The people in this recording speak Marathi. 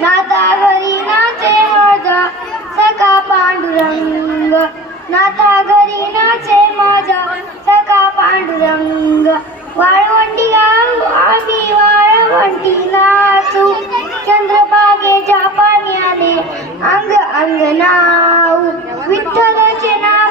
नाता घरी नाचे माझा सखा पांडुरंग, नाता घरी नाचे माझा सखा पांडुरंग. वाळवंटी गाऊ आम्ही वाळवंटी नाचू, चंद्रभागेच्या पाण्याने अंग अंग नाऊ. विठ्ठलाचे नाव